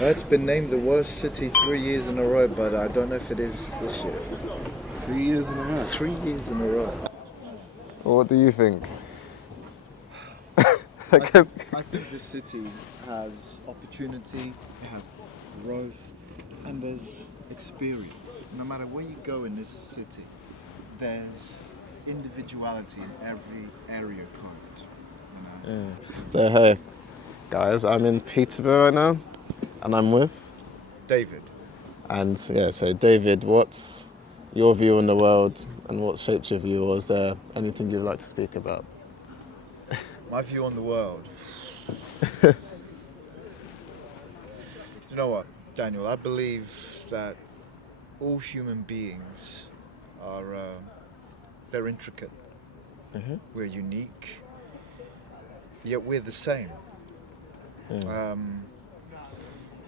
It's been named the worst city 3 years in a row, but I don't know if it is this year. 3 years in a row. 3 years in a row. What do you think? I think this city has opportunity, it has growth, and there's experience. No matter where you go in this city, there's individuality in every area code. You know? So hey, guys, I'm in Peterborough right now, and I'm with. David, And yeah, so David, what's your view on the world, and what shapes your view? Or is there anything you'd like to speak about? my view on the world. You know what, Daniel? I believe that all human beings are they're intricate. We're unique, yet we're the same.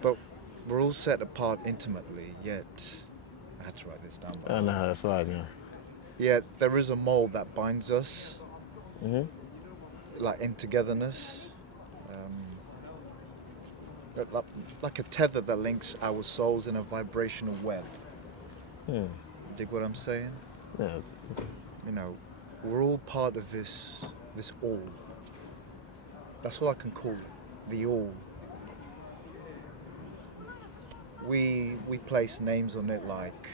But we're all set apart intimately, yet I had to write this down. Oh no, that's fine. Yeah. Yet there is a mold that binds us, like in togetherness, like a tether that links our souls in a vibrational web. Dig what I'm saying? Yeah. You know, we're all part of this all. That's all I can call it, the all. We place names on it like,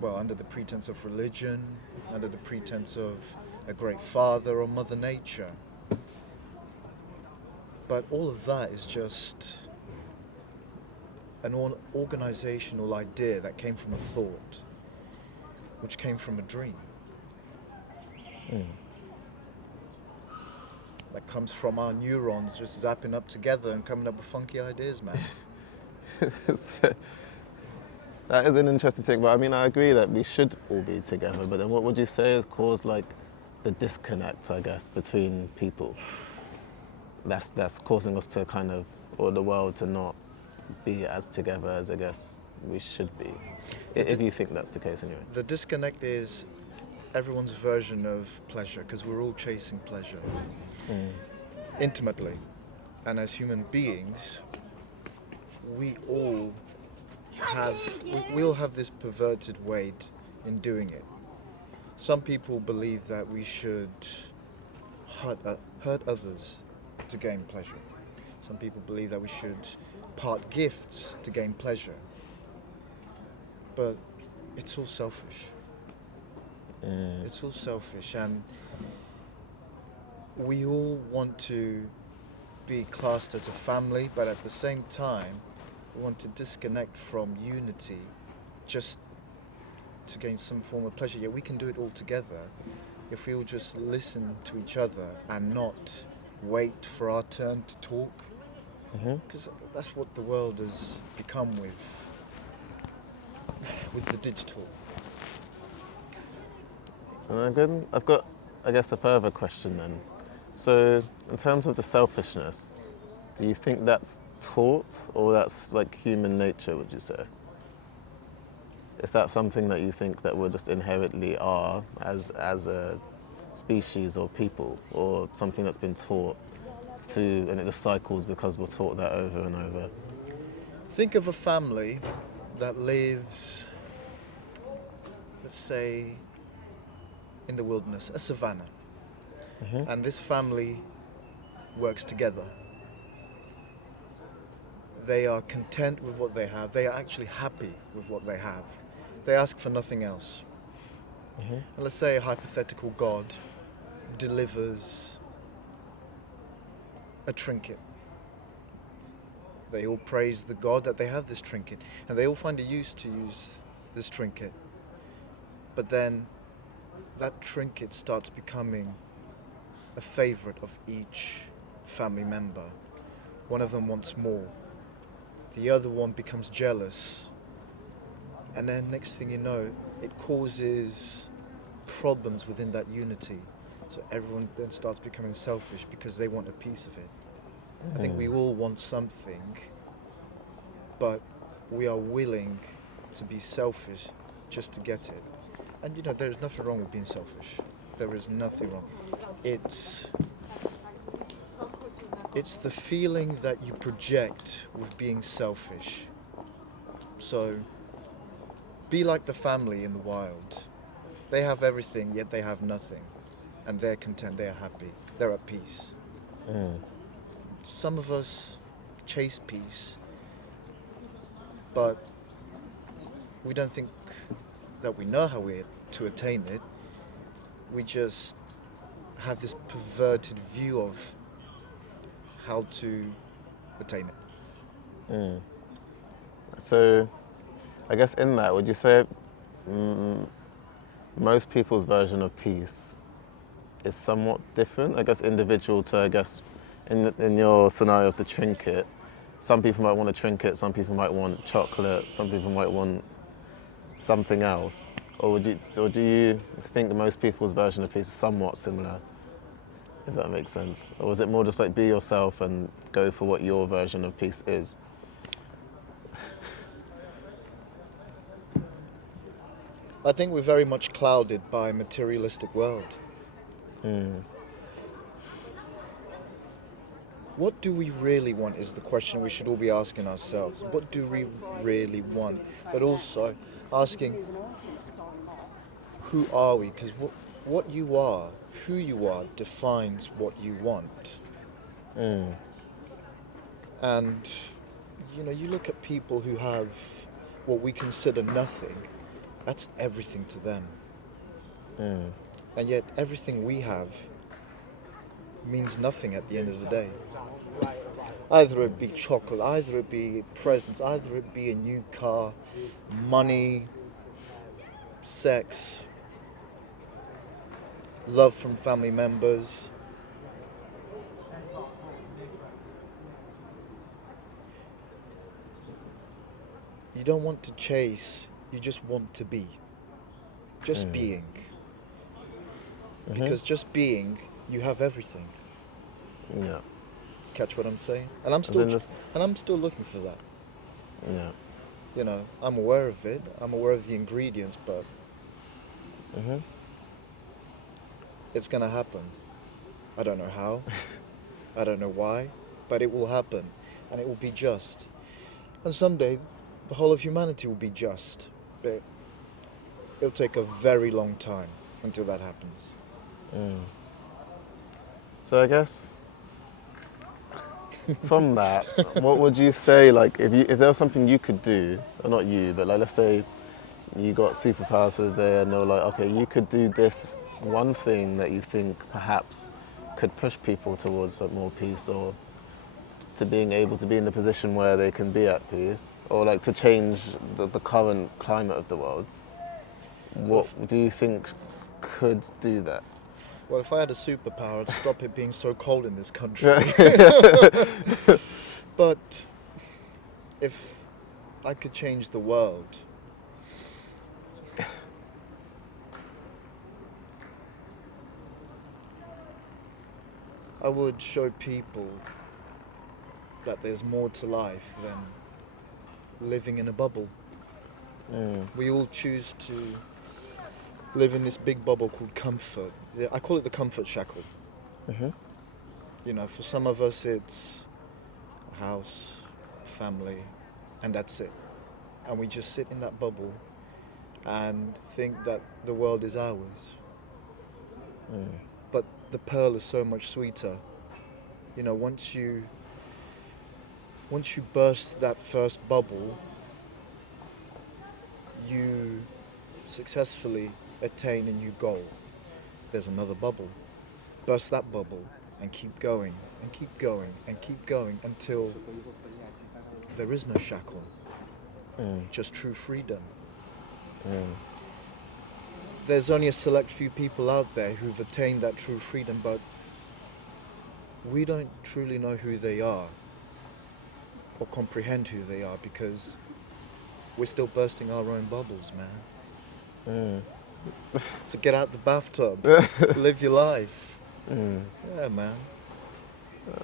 well, under the pretense of religion, under the pretense of a great father or Mother Nature. But all of that is just an organizational idea that came from a thought, which came from a dream. That comes from our neurons just zapping up together and coming up with funky ideas, man. That is an interesting take, but I mean, I agree that we should all be together, but then what would you say has caused like the disconnect, I guess, between people? That's causing us to kind of, or the world to not be as together as I guess we should be, if you think that's the case anyway. The disconnect is everyone's version of pleasure, because we're all chasing pleasure intimately. And as human beings, we all have this perverted way in doing it. Some people believe that we should hurt others to gain pleasure. Some people believe that we should part gifts to gain pleasure. But it's all selfish. It's all selfish, and we all want to be classed as a family, but at the same time, we want to disconnect from unity just to gain some form of pleasure. Yeah, we can do it all together if we all just listen to each other and not wait for our turn to talk. Because that's what the world has become with the digital. And I've got, I guess, a further question then. So, in terms of the selfishness, do you think that's taught, or that's like human nature, would you say? Is that something that you think that we just inherently are as a species or people, or something that's been taught through, and it just cycles because we're taught that over and over? Think of a family that lives, let's say, in the wilderness, a savanna. And this family works together. They are content with what they have. They are actually happy with what they have. They ask for nothing else. And let's say a hypothetical God delivers a trinket. They all praise the God that they have this trinket, and they all find a use to use this trinket. But then that trinket starts becoming a favorite of each family member. One of them wants more. The other one becomes jealous. And then next thing you know, it causes problems within that unity. So everyone then starts becoming selfish because they want a piece of it. I think we all want something, but we are willing to be selfish just to get it. And there's nothing wrong with being selfish. There is nothing wrong. It's It's the feeling that you project with being selfish. So, be like the family in the wild. They have everything, yet they have nothing. And they're content, they're happy, they're at peace. Mm. Some of us chase peace, but we don't think that we know how we're to attain it. We just have this perverted view of how to attain it. Mm. So, I guess in that, would you say most people's version of peace is somewhat different? I guess individual to, I guess, in your scenario of the trinket, some people might want a trinket, some people might want chocolate, some people might want something else. Or do you think most people's version of peace is somewhat similar? If that makes sense. Or is it more just like be yourself and go for what your version of peace is? I think we're very much clouded by a materialistic world. Mm. What do we really want is the question we should all be asking ourselves. What do we really want? But also asking, who are we? Because what you are, who you are, defines what you want. Mm. And, you look at people who have what we consider nothing, that's everything to them. Mm. And yet everything we have means nothing at the end of the day. Either it be chocolate, either it be presents, either it be a new car, money, sex, love from family members. You don't want to chase, you just want to be. Just being. Mm-hmm. Because just being, you have everything. Yeah. Catch what I'm saying? And I'm still looking for that. Yeah. I'm aware of it. I'm aware of the ingredients, but Mm-hmm. it's gonna happen. I don't know how. I don't know why, but it will happen, and it will be just. And someday, the whole of humanity will be just, but it'll take a very long time until that happens. Mm. So I guess from that, what would you say, like, if there was something you could do, or not you, but like let's say you got superpowers there and they were like, okay, you could do this one thing that you think perhaps could push people towards like, more peace, or to being able to be in the position where they can be at peace, or like to change the current climate of the world, what do you think could do that? Well, if I had a superpower, I'd stop it being so cold in this country. But if I could change the world, I would show people that there's more to life than living in a bubble. Mm. We all choose to live in this big bubble called comfort. I call it the comfort shackle. Mm-hmm. For some of us it's a house, family, and that's it. And we just sit in that bubble and think that the world is ours. Mm. But the pearl is so much sweeter. Once you burst that first bubble, you successfully attain a new goal. There's another bubble. Burst that bubble and keep going and keep going and keep going until there is no shackle. Just true freedom. There's only a select few people out there who've attained that true freedom, but we don't truly know who they are or comprehend who they are because we're still bursting our own bubbles, man. So get out the bathtub, live your life. Yeah, man.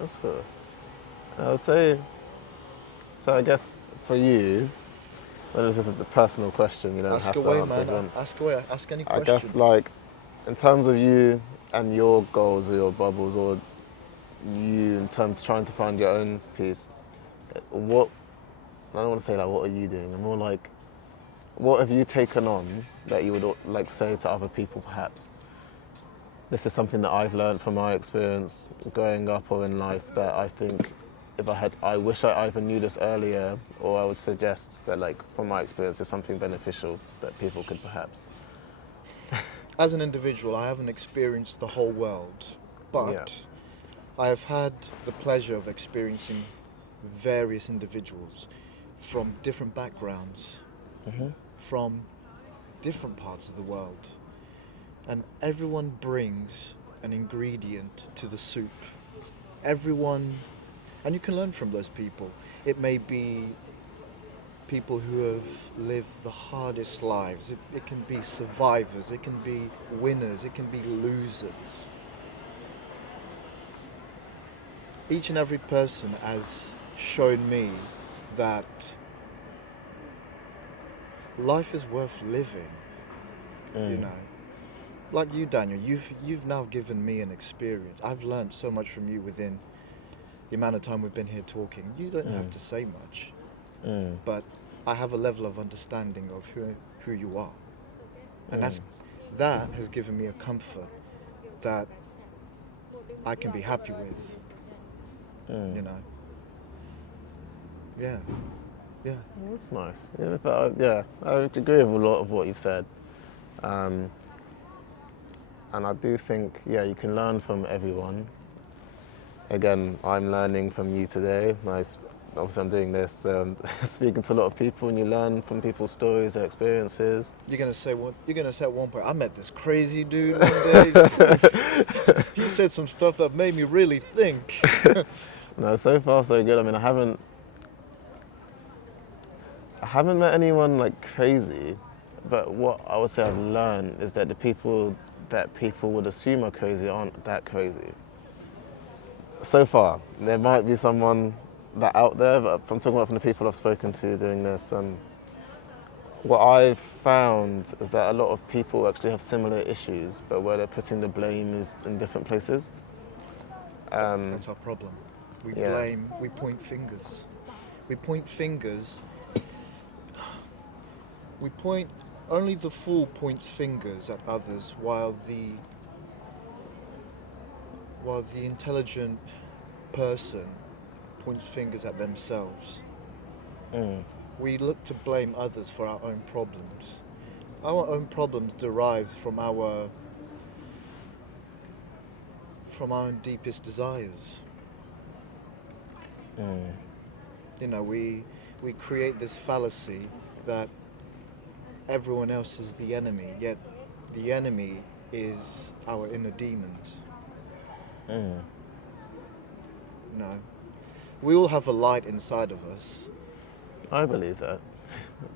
That's cool. I would say, so I guess for you, well, this is a personal question, you don't Ask have away, to answer. man. Ask away. Ask any I question. guess like, in terms of you and your goals or your bubbles, or you, in terms of trying to find your own peace, what, I don't want to say like, what are you doing? More like, what have you taken on that you would like say to other people perhaps? This is something that I've learned from my experience growing up or in life that I think I wish I either knew this earlier, or I would suggest that, like, from my experience, is something beneficial that people could perhaps. As an individual, I haven't experienced the whole world, but I have had the pleasure of experiencing various individuals from different backgrounds, from different parts of the world. And everyone brings an ingredient to the soup. Everyone, and you can learn from those people. It may be people who have lived the hardest lives. It can be survivors, it can be winners, it can be losers. Each and every person has shown me that life is worth living, you know. Like you, Daniel, you've now given me an experience. I've learned so much from you within the amount of time we've been here talking. You don't have to say much, but I have a level of understanding of who you are, and that has given me a comfort that I can be happy with. You know. Yeah. That's nice. Yeah, but I agree with a lot of what you've said. And I do think, you can learn from everyone. Again, I'm learning from you today. Obviously, I'm doing this, speaking to a lot of people, and you learn from people's stories, their experiences. You're gonna say at one point, I met this crazy dude one day. He said some stuff that made me really think. No, so far so good. I mean, I haven't met anyone like crazy, but what I would say I've learned is that the people that people would assume are crazy aren't that crazy. So far, there might be someone that out there, but I'm talking about from the people I've spoken to doing this. What I've found is that a lot of people actually have similar issues, but where they're putting the blame is in different places. That's our problem. We blame, we point fingers. Only the fool points fingers at others, while the intelligent person points fingers at themselves. We look to blame others for our own problems. Our own problems derive from our own deepest desires. You know, we create this fallacy that everyone else is the enemy, yet the enemy is our inner demons. No. We all have a light inside of us. I believe that.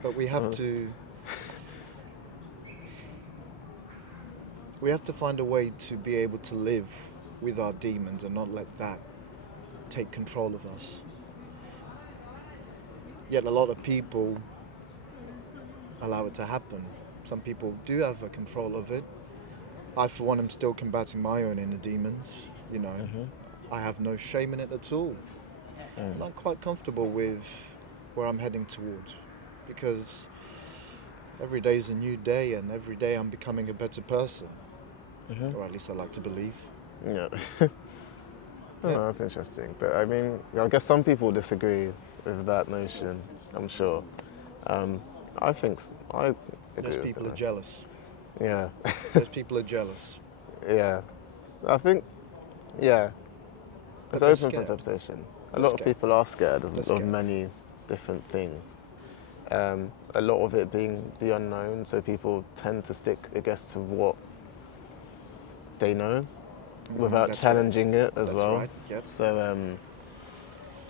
But we have to find a way to be able to live with our demons and not let that take control of us. Yet a lot of people allow it to happen. Some people do have a control of it. I, for one, am still combating my own inner demons, you know. I have no shame in it at all. And I'm quite comfortable with where I'm heading towards, because every day is a new day, and every day I'm becoming a better person. Or at least I like to believe. Yeah. That's interesting. But I mean, I guess some people disagree with that notion, I'm sure. I think I agree. Those people are jealous. Yeah. Those people are jealous. Yeah. I think, it's open for interpretation. A lot of people are scared of many different things. A lot of it being the unknown, so people tend to stick, I guess, to what they know without challenging it as well. Right. Yep. So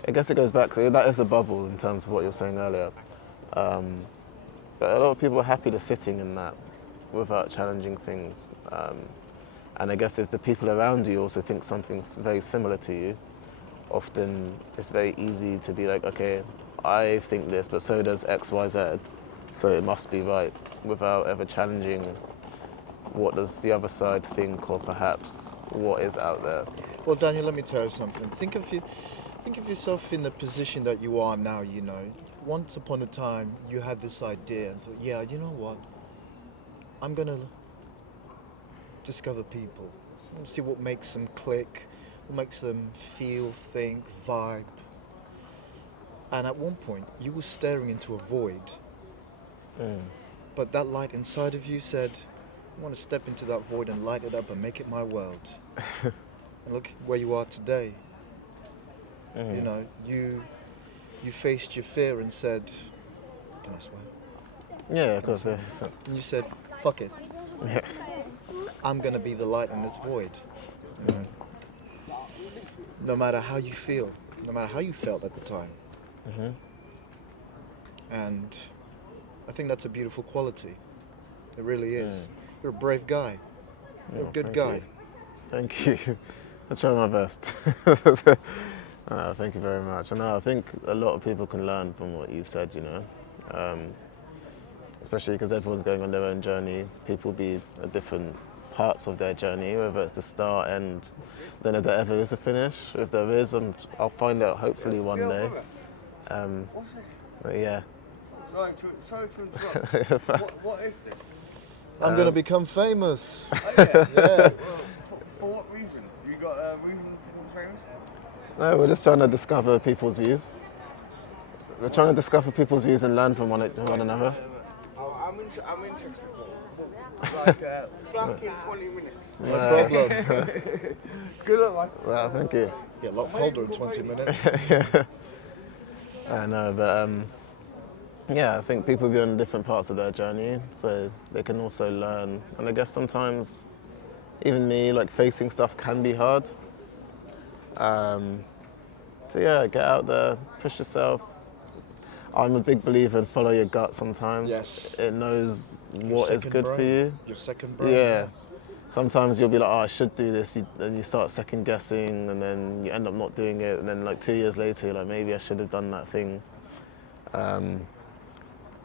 I guess it goes back to that is a bubble in terms of what you were saying earlier. But a lot of people are happy to sitting in that without challenging things. And I guess if the people around you also think something's very similar to you, often it's very easy to be like, okay, I think this, but so does X, Y, Z, so it must be right, without ever challenging what does the other side think, or perhaps what is out there? Well, Daniel, let me tell you something. Think of yourself in the position that you are now. You know, once upon a time, you had this idea and thought, yeah, you know what? I'm gonna discover people. I want to see what makes them click, what makes them feel, think, vibe. And at one point, you were staring into a void. But that light inside of you said, I want to step into that void and light it up and make it my world. And look where you are today. You know, you faced your fear and said, can I swear? Yeah, of course. Yeah. And you said, fuck it. Yeah. I'm going to be the light in this void. You know? No matter how you feel, no matter how you felt at the time. And I think that's a beautiful quality. It really is. You're a brave guy. You're a good guy. Thank you. I try my best. Thank you very much. And I think a lot of people can learn from what you've said, you know. Especially because everyone's going on their own journey. People be at different parts of their journey, whether it's the start, end, then if there ever is a finish. If there is, I'll find out hopefully one day. But yeah. Sorry to interrupt. What is this? I'm going to become famous. Oh, yeah. Yeah. For what reason? You got a reason to become famous? No, we're just trying to discover people's views. We're trying to discover people's views and learn from one another. I'm interested. Like, back in 20 minutes. No problem. Good luck, man. Yeah, thank you. Get a lot colder in 20 minutes. I know, but yeah, I think people be on different parts of their journey, so they can also learn. And I guess sometimes, even me, like facing stuff can be hard. So yeah, get out there, push yourself. I'm a big believer in follow your gut sometimes. Yes. It knows Your what is second good brain. for you. Your second brain. Yeah. Sometimes you'll be like, oh, I should do this, and you start second guessing, and then you end up not doing it, and then like 2 years later, you're like, maybe I should have done that thing.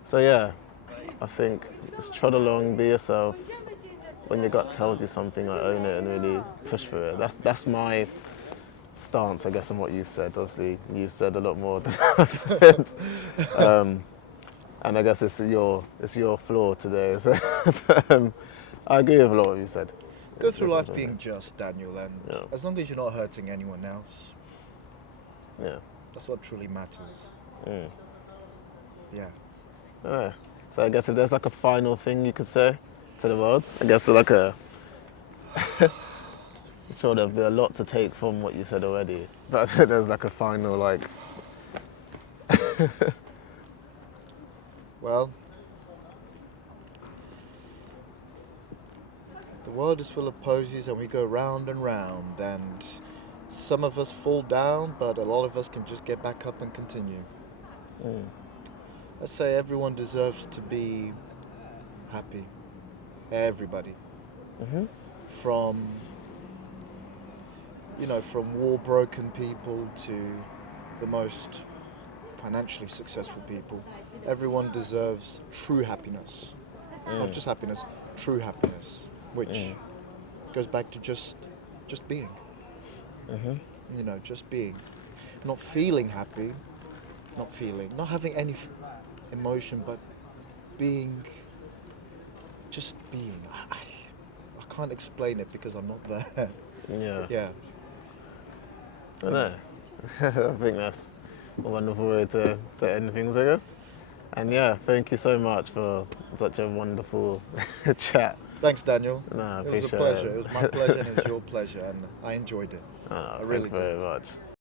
So yeah, I think just trot along, be yourself. When your gut tells you something, like own it and really push for it. That's my stance, I guess, on what you said. Obviously, you said a lot more than I've said, and I guess it's your flaw today. So I agree with a lot of what you said. Go through It's life interesting. being just, Daniel, and Yeah. as long as you're not hurting anyone else, Yeah. that's what truly matters. Yeah. Yeah. So I guess if there's like a final thing you could say to the world, I guess like a. I'm sure there'll be a lot to take from what you said already, but there's like a final like. Well, the world is full of posies and we go round and round, and some of us fall down, but a lot of us can just get back up and continue. Let's say everyone deserves to be happy. Everybody. From war-broken people to the most financially successful people. Everyone deserves true happiness. Not just happiness, true happiness, which goes back to just being. You know, just being. Not feeling happy, not having any emotion, but just being. I can't explain it because I'm not there. Yeah. Yeah. I know. I think that's a wonderful way to end things, I guess. And yeah, thank you so much for such a wonderful chat. Thanks, Daniel. No, I It was a appreciate pleasure. it. It was my pleasure and it was your pleasure, and I enjoyed it. Oh, I really thank you very much.